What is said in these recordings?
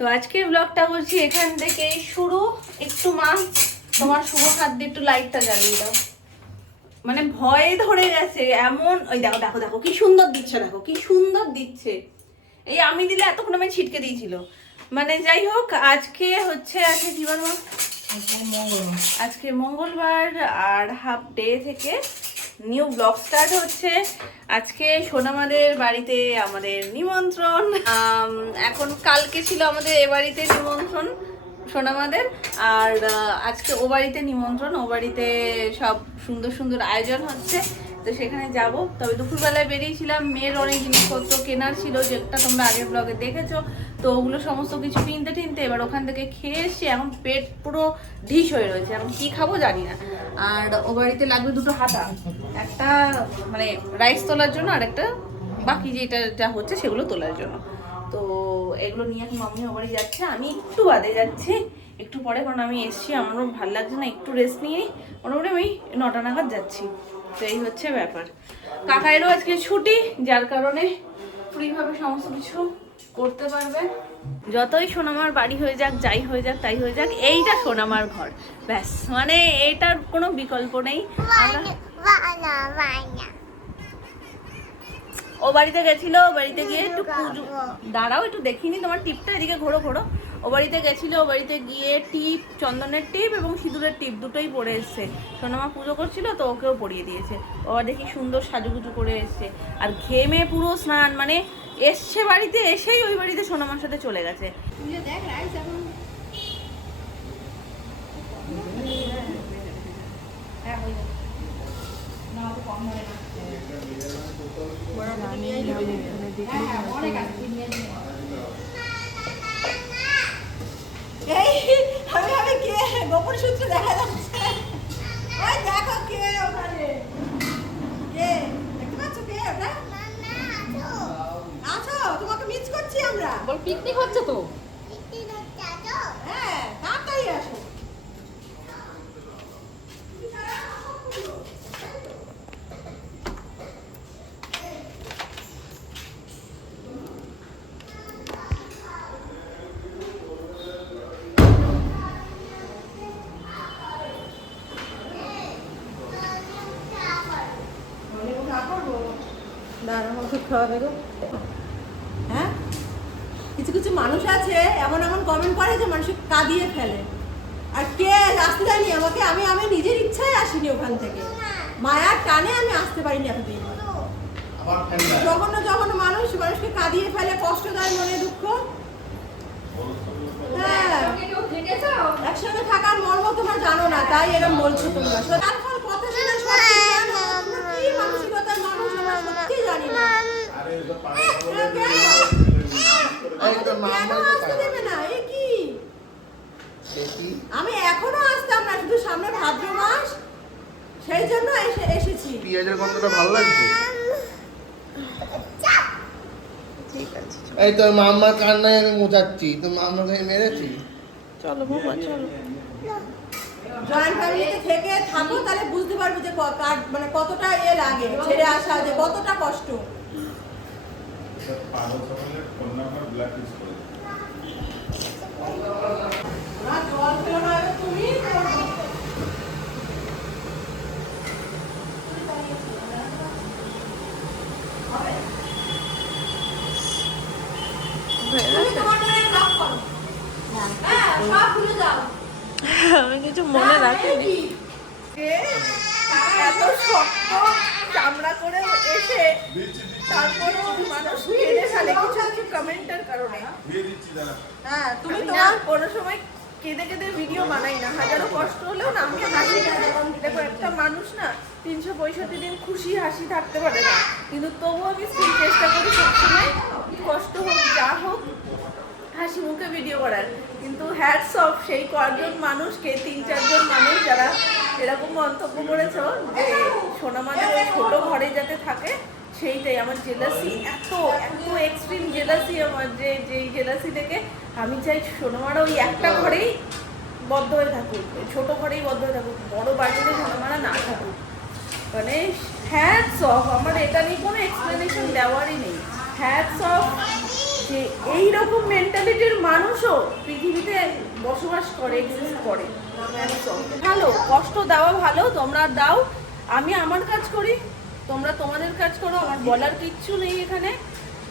তো আজকে ব্লগটা করছি এখান থেকে শুরু। একটু মা তোমার শুভ হাত দিয়ে একটু লাইটটা জ্বালিয়ে দাও। মানে ভয়ে ধরে গেছে এমন। ওই দেখো দেখো দেখো কি সুন্দর দিচ্ছে, দেখো কি সুন্দর দিচ্ছে। এই আমি দিলে এতক্ষণ আমি ছিটকে দিয়েছিল। মানে যাই হোক, আজকে হচ্ছে আজকে কি বার মা? আজকে মঙ্গলবার আর হাফ ডে থেকে নিউ ব্লগ স্টার্ট হচ্ছে। আজকে সোনামাদের বাড়িতে আমাদের নিমন্ত্রণ। এখন কালকে ছিল আমাদের এ বাড়িতে নিমন্ত্রণ সোনামাদের, আর আজকে ও বাড়িতে নিমন্ত্রণ। ও বাড়িতে সব সুন্দর সুন্দর আয়োজন হচ্ছে, তো সেখানে যাব। তবে দুপুরবেলায় বেরিয়েছিলাম, মেয়ের অনেক জিনিসপত্র কেনার ছিল, যেটা তোমরা আগের ব্লগে দেখেছো। তো ওগুলো সমস্ত কিছু কিনতে টিনতে এবার ওখান থেকে খেয়ে এসছি। এখন পেট পুরো ঢিস হয়ে রয়েছে, এখন কি খাবো জানি না। আর ও বাড়িতে লাগবে দুটো হাতা, একটা মানে রাইস তোলার জন্য, আর একটা বাকি যেটা যা হচ্ছে সেগুলো তোলার জন্য। তো এগুলো নিয়ে এখন মাম্মি ও বাড়ি যাচ্ছে, আমি একটু বাদে যাচ্ছি, একটু পরে। কারণ আমি এসছি, আমারও ভালো লাগছে না, একটু রেস্ট নিয়ে মোটামুটি আমি 9টা নাগাদ যাচ্ছি। তো এই হচ্ছে ব্যাপার। কাকাইরও আজকে ছুটি, যার কারণে ফ্রিভাবে সমস্ত কিছু করতে পারবে। যতই সোনামার বাড়ি হয়ে যাক, যাই হয়ে যাক, তাই হয়ে যাক, এইটা সোনামার ঘর, ব্যাস। মানে এটার কোনো বিকল্প নেই। ও বাড়িতে গেছিল, ও বাড়িতে গিয়ে একটু পুজো, দাঁড়াও একটু দেখিনি তোমার টিপটা, এদিকে ঘোরো ঘোরো। ও বাড়িতে গেছিল, ও বাড়িতে গিয়ে টিপ, চন্দনের টিপ এবং সিঁদুরের টিপ দুটোই পরে এসছে। সোনামা পুজো করছিল তো ওকেও পরিয়ে দিয়েছে। ও দেখি সুন্দর সাজুগুজু করে এসছে, আর ঘেমে পুরো স্নান। মানে এসছে বাড়িতে, এসেই ওই বাড়িতে সোনামার সাথে চলে গেছে। গোপন সূত্র দেখা যাচ্ছে। ওই দেখো কে ওখানে, কে দেখতে পাচ্ছ? কে ওটা? আছো, তোমাকে মিস করছি আমরা। বল পিকনিক হচ্ছে তো। হ্যাঁ, তাড়াতাড়ি আসো। হ্যাঁ, কিছু কিছু মানুষ আছে এমন এমন কমেন্ট করে যে মানুষ কাঁদিয়ে ফেলে। আর কে আসতে দেয়নি আমাকে? আমি নিজের ইচ্ছায় আসিনি ওখান থেকে, মায়ার টানে আমি আসতে পারিনি এতদিন। যখন যখন মানুষকে কাঁদিয়ে ফেলে, কষ্ট দেয়, মনে দুঃখ। হ্যাঁ, একসঙ্গে থাকার মর্ম তোমরা জানো না, তাই এরকম বলছো তোমরা। কথা শুনে কি মানসিকতার মানুষ আমরা সত্যি জানি না। আমি এখনো আসতাম না, শুধু সামনে ভাদ্র মাস, সেই জন্য এসেছি। পেঁয়াজের গন্ধটা ভালো লাগছে। এই তোর মাম্মার কান্নায় আমি মোচাচ্ছি, তোর মাম্মাকে মেরেছি। চলো বাবা চলো। জয়েন্ট ফ্যামিলিতে থেকে থাকো, তাহলে বুঝতে পারবে যে মানে কতটা লাগে ছেড়ে আসা, যে কতটা কষ্ট। জল খেলো না তুমি। আমি কিছু মনে রাখিনি। এত শক্ত চামড়া করে এসে তারপরেও মানুষ কেঁদে ফেলে কিছু কিছু কমেন্টের কারণে। হ্যাঁ, তুমি তোমার কোনো সময় কেঁদে কেঁদে ভিডিও বানাই না, হাজারো কষ্ট হলেও না আমি হাসি। দেখো, একটা মানুষ না 365 দিন খুশি হাসি থাকতে পারে না, কিন্তু তবুও আমি স্টিল চেষ্টা করি সবসময়, কষ্ট হোক যা হোক, হাসি মুখে ভিডিও করার। কিন্তু হ্যাটস অফ সেই কয়েকজন মানুষকে, 3-4 জন মানুষ যারা এরকম মন্তব্য করেছো যে সোনামাদের ওই ছোটো ঘরে যাতে থাকে, সেইটাই আমার জেলাসি। এত এত এক্সট্রিম জেলাসি আমার, যে যেই জেলাসি থেকে আমি চাই সোনামারা ওই একটা ঘরেই বদ্ধ হয়ে থাকুক, ছোট ঘরেই বদ্ধ হয়ে থাকুক, বড় বাড়িতে সোনামারা না থাকুক। মানে হ্যাটস অফ, আমার এটা নিয়ে কোনো এক্সপ্লেনেশন দেওয়ারই নেই। হ্যাটস অফ যে এই রকম মেন্টালিটির মানুষও পৃথিবীতে বসবাস করে, এক্সিস্ট করে। ভালো, কষ্ট দেওয়া ভালো, তোমরা দাও, আমি আমার কাজ করি, তোমরা তোমাদের কাজ করো, আমার বলার কিচ্ছু নেই এখানে।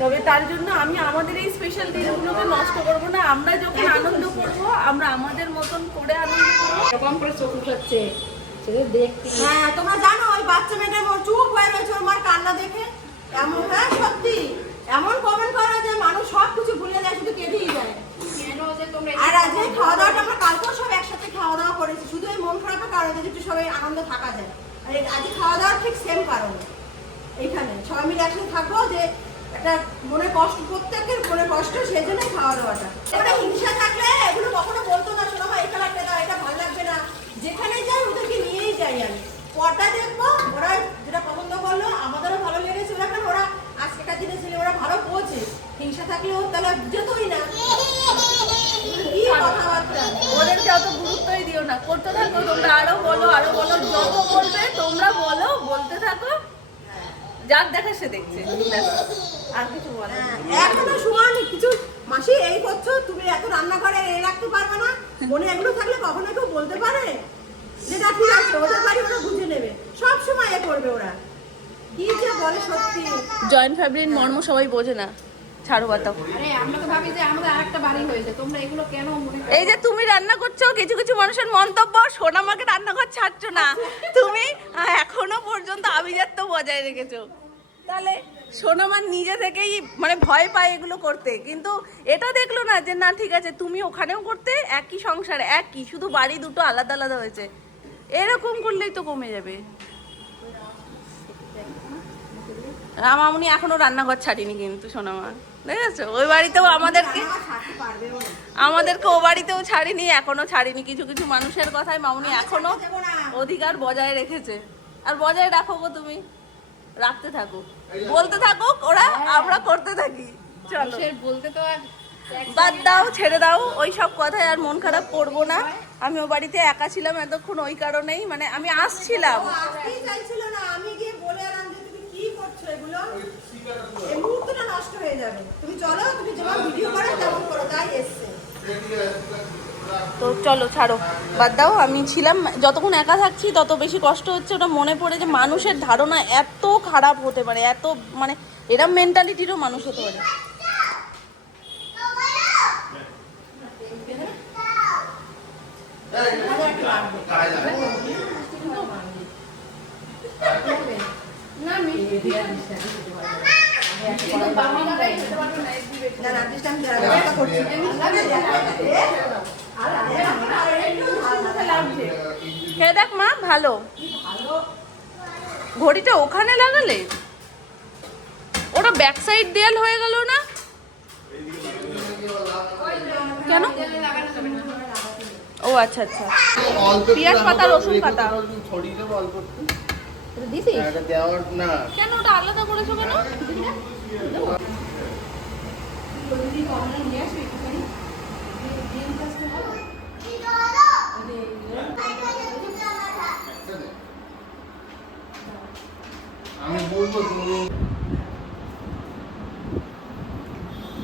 তবে তার জন্য আমি আমাদের এই স্পেশাল দিনগুলোকে নষ্ট করবো না। আমরা যখন আনন্দ করবো, আমরা আমাদের মতন করে আনন্দ করবো। এরকম করে চোখ উঠাচ্ছে ছেলে দেখতে। হ্যাঁ, তোমরা জানো ওই বাচ্চা মেয়েটার চুপ হয়ে রয়েছে ওর মার কান্না দেখে। এমন, হ্যাঁ সত্যি এমন কমেন্ট করা যে মানুষ সব কিছু ভুলে যায়, শুধু কেঁদেই যায়। কেন যে তোমরা আর আজ এই খাওয়া দাওয়াটা আমরা কালকেও সব একসাথে খাওয়া দাওয়া করেছি, শুধু এই মন খারাপের কারণে যে একটু সবাই আনন্দ থাকা যায়। আর আজ খাওয়া দাওয়ার ঠিক সেম কারণে এইখানে সবাই মিলে একসাথে থাকবো, যে একটা মনে কষ্ট, প্রত্যেকের মনে কষ্ট, সেই জন্যই খাওয়া দাওয়াটা। এবারে হিংসা থাকলে এগুলো কখনো বলতো না, শোনো ভাই এটা লাগবে না, এটা ভালো লাগবে না। যেখানে যাই ওদেরকে নিয়েই যাই আমি। পর্দা দেখবো, ওরা যেটা পছন্দ করলো আমাদেরও ভালো লেগেছে, ওরা কেন, ওরা আজকেকার দিনে ছেলে ওরা ভালো বোঝে। হিংসা থাকলেও তাহলে যেতই না। কি কথাবার্তা, ওদেরকে অত গুরুত্বই দিও না, করতে থাকো তোমরা, আরো বলো আরো বলো, যত বলবে তোমরা বলো, বলতে থাকো, যার দেখা সে দেখছে, আর কিছু বলে না। এখনো শুয়ানি কিছু, মাসি এই করছো তুমি, এত রান্নাঘরে এ রাখতে পারবে না, মনে এগুলো থাকলে কখনো কেউ বলতে পারে যেটা ঠিক আছে, ওদের বাড়ি ওরা বুঝে নেবে, সব সময় এ করবে ওরা। কি যে বলে সত্যি, জয়েন্ট ফ্যামিলির মর্ম সবাই বোঝে না, ছাড়ো বাতাও। আরে আমরা তো ভাবি যে আমাদের আরেকটা বাড়ি হয়েছে, তোমরা এগুলো কেন মনে করো? এই যে তুমি রান্না করছো, কিছু কিছু মানুষের মন্তব্য, সোনামাকে রান্নাঘর ছাড়ছো না, তুমি এখনো পর্যন্ত আভিজাত্য বজায় রেখেছো। তাহলে সোনামা নিজে থেকেই মানে ভয় পায় এগুলো করতে, কিন্তু এটা দেখলো না যে না ঠিক আছে তুমি ওখানেও করতে, একই সংসার একই, শুধু বাড়ি দুটো আলাদা আলাদা হয়েছে। এরকম করলেই তো কমে যাবে। মামুনি এখনো রান্নাঘর ছাড়িনি কিন্তু সোনামা, দেখেছো? ওই বাড়িতেও আমাদেরকে ও বাড়িতেও ছাড়িনি, এখনো ছাড়িনি। কিছু কিছু মানুষের কথায় মামুনি এখনো অধিকার বজায় রেখেছে, আর বজায় রাখো গো, তুমি রাখতে থাকো, বলতে থাকো, ওরা আমরা করতে থাকি। চলো বলতে তো আর বাদ দাও, ছেড়ে দাও ওই সব কথায় আর মন খারাপ করবো না। আমি ও বাড়িতে একা ছিলাম এতক্ষণ ওই কারণেই, মানে আমি আসছিলাম। আসতেই চাইছিল না, আমি গিয়ে বলে এলাম যে তুমি কি করছো এগুলো, এই মুহূর্তটা নষ্ট হয়ে যাবে, তুমি চলো, তুমি যেমন ভিডিও করো তেমন করো, তাই এসছে। তো চলো ছাড়ো, বাদ দাও। আমি ছিলাম, যতক্ষণ একা থাকছি তত বেশি কষ্ট হচ্ছে। ওটা মনে পড়ে যে মানুষের ধারণা এত খারাপ হতে পারে, এত মানে এরম মেন্টালিটিরও মানুষ হতে পারে। না না, দিস আমি ব্যবস্থা করছি। খেয়ে দেখ মা, ভালো। ঘড়িটা ওখানে লাগালে, ওটা ব্যাক সাইড দেয়াল হয়ে গেল না কেন? ও আচ্ছা আচ্ছা, পেঁয়াজ পাতা, রসুন পাতা ছড়িয়ে দেবো অল্প একটু। দিছি এটা দেওয়ার না, কেন? ওটা আলাদা করেছো কেন? আমি বলবো তুমি।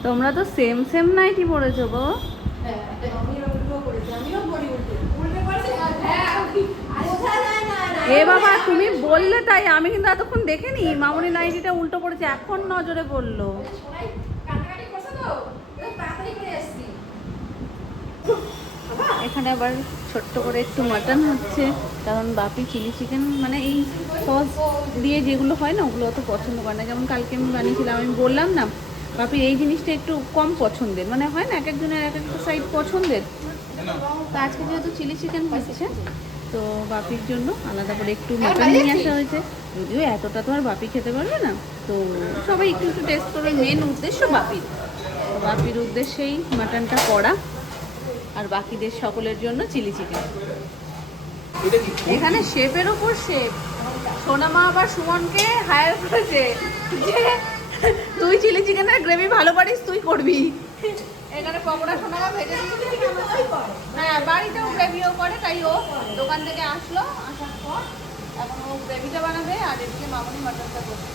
তোমরা তো সেম সেম নাইটি পরেছো গো। এ বাবা, তুমি বললে তাই, আমি কিন্তু এতক্ষণ দেখিনি মামুনি নাইটিটা উল্টো পড়েছে, এখন নজরে পড়লো। এখানে আবার ছোট্ট করে একটু মাটন হচ্ছে, কারণ বাপি চিলি চিকেন মানে এই সস দিয়ে যেগুলো হয় না ওগুলো অত পছন্দ করে না। যেমন কালকে আমি বানিয়েছিলাম, আমি বললাম না বাপি এই জিনিসটা একটু কম পছন্দের, মানে হয় না এক একজনের এক একটা সাইড পছন্দের। তো আজকে যেহেতু চিলি চিকেন হচ্ছে, তো বাপির জন্য আলাদা করে একটু মাটন নিয়ে আসা হয়েছে। যদিও এতটা তো আর বাপি খেতে পারবে না, তো সবাই একটু একটু টেস্ট করবে, মেন উদ্দেশ্য বাপির। বাপির উদ্দেশ্যেই মাটনটা করা, আর বাকিদের সকলের জন্য চিলি চিকেন। এখানে শেফের ওপর শেফ, সোনামা আবার সুমনকে হায়ার করেছে যে তুই চিলি চিকেনের গ্রেভি ভালো পারিস, তুই করবি। এখানে পকোড়া সোনামা ভেজে দিয়েছে, হ্যাঁ বাড়িতেও গ্রেভিও করে, তাই ও দোকান থেকে আসলো, আসার পর এখন ও গ্রেভিটা বানাবে, আর এদিকে মামনি মাটনটা করবে,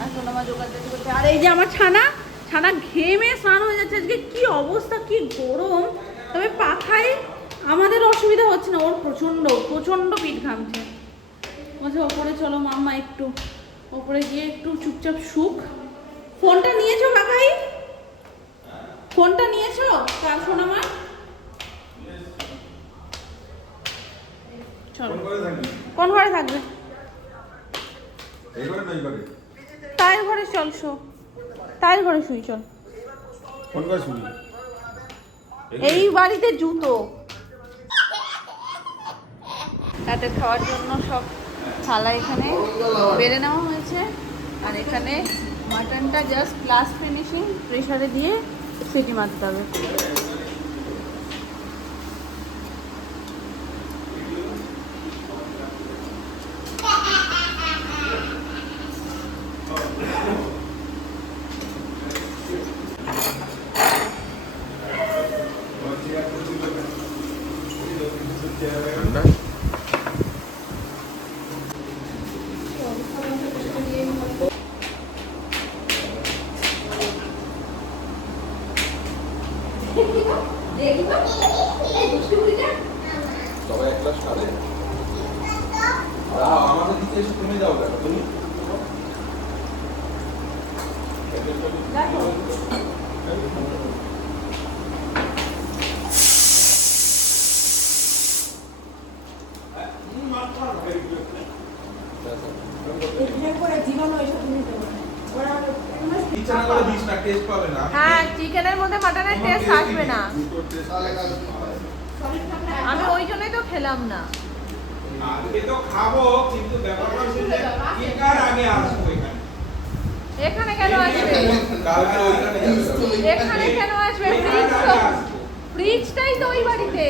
আর সোনামা জোগাড় করছে। আর এই যে আমার ছানা সারা ঘেমে স্নান হয়ে যাচ্ছে আজকে, কি অবস্থা, কি গরম। তবে পাখায় আমাদের অসুবিধা হচ্ছে না, ওর প্রচন্ড প্রচন্ড পিঠ ঘামছে। বলছে ওপরে চলো মাম্মা, একটু ওপরে গিয়ে একটু চুপচাপ শুক। ফোনটা নিয়েছো কাকাই? ফোনটা নিয়েছো কার শোনা মা? চলো কোন ঘরে থাকবে? তাইর ঘরে চল, শো তাইর ঘরে শুই চল। এই বাড়িতে জুতো। রাতে খাওয়ার জন্য সব থালা এখানে বেড়ে নেওয়া হয়েছে, আর এখানে মাটনটা জাস্ট লাস্ট ফিনিশিং প্রেসারে দিয়ে সিটি মারতে হবে। সবাই এক গ্লাস খাবে? আমাদের দিকে এসে থেমে যাও কেন তুমি? হ্যাঁ, চিকেনের মধ্যে মাটনের টেস্ট আসবে না। আমি ওই জন্যই তো খেলাম না। আজকে তো খাবো, কিন্তু ব্যাপারটা হচ্ছে যে একার আগে আসবো এখানে। এখানে কেন আসবে? কালকে ওইখানে যাবে। এখানে কেন আসবে? ফ্রিজটাই তো ওই বাড়িতে।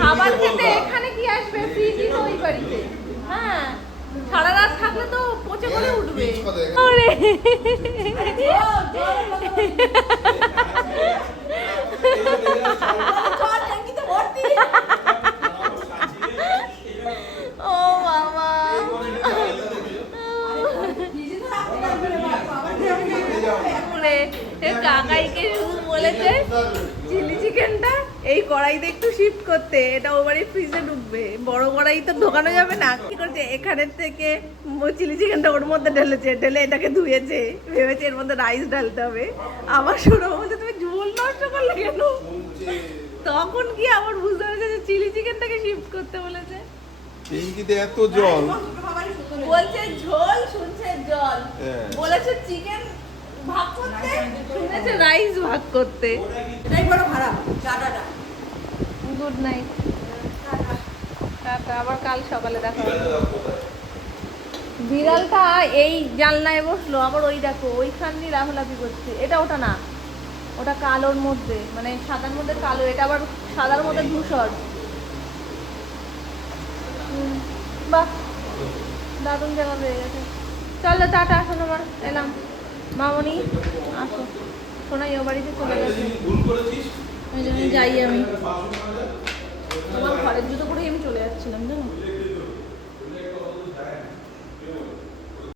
খাবার খেতে এখানে কি আসবে? ফ্রিজই তো ওই বাড়িতে। হ্যাঁ, সারা রাত থাকলে তো পচে করে উঠবে। আরে ও বাবা, কাকাইকে শুধু বলেছে চিলি চিকেনটা এই কড়াইতে একটু শিফট করতে, এটা ও বাড়ির ফ্রিজে ঢুকবে। বড় কড়াই তো ঢোকানো যাবে না। কি করছে, এখানের থেকে চিলি চিকেনটা ওর মধ্যে ঢেলেছে, ঢেলে এটাকে ধুয়েছে, ভেবেছে এর মধ্যে রাইস ঢালতে হবে। আবার শুনো বলছে তুমি ঝোল নষ্ট করলে কেন? তখন কি আবার বুঝতে পেরেছে যে চিলি চিকেনটাকে শিফট করতে বলেছে। পিঙ্কিতে এত জল বলছে ঝোল, শুনছে জল, হ্যাঁ। বলেছে চিকেন ভাগ করতে, শুনেছে রাইস ভাগ করতে। এটাই বড় খারাপ। টাটা। গুড নাইট, টাটা, আবার কাল সকালে দেখা হবে। বিড়ালটা এই জানলায় বসলো, আবার ওই দেখো ওইখান দিয়ে লাফালাফি করছে। এটা ওটা না, ওটা কালোর মধ্যে, মানে সাদার মধ্যে কালো, এটা আবার সাদার মধ্যে ধূসর। বাহ, দারুণ জায়গা হয়ে গেছে। চলো টাটা, শোনো আমার এলাম। মামনি আসো, শোনাই ও বাড়িতে চলে গেছে, ওই জন্য যাই আমি। তোমার ঘরের জুতো পরেই আমি চলে যাচ্ছিলাম জানো।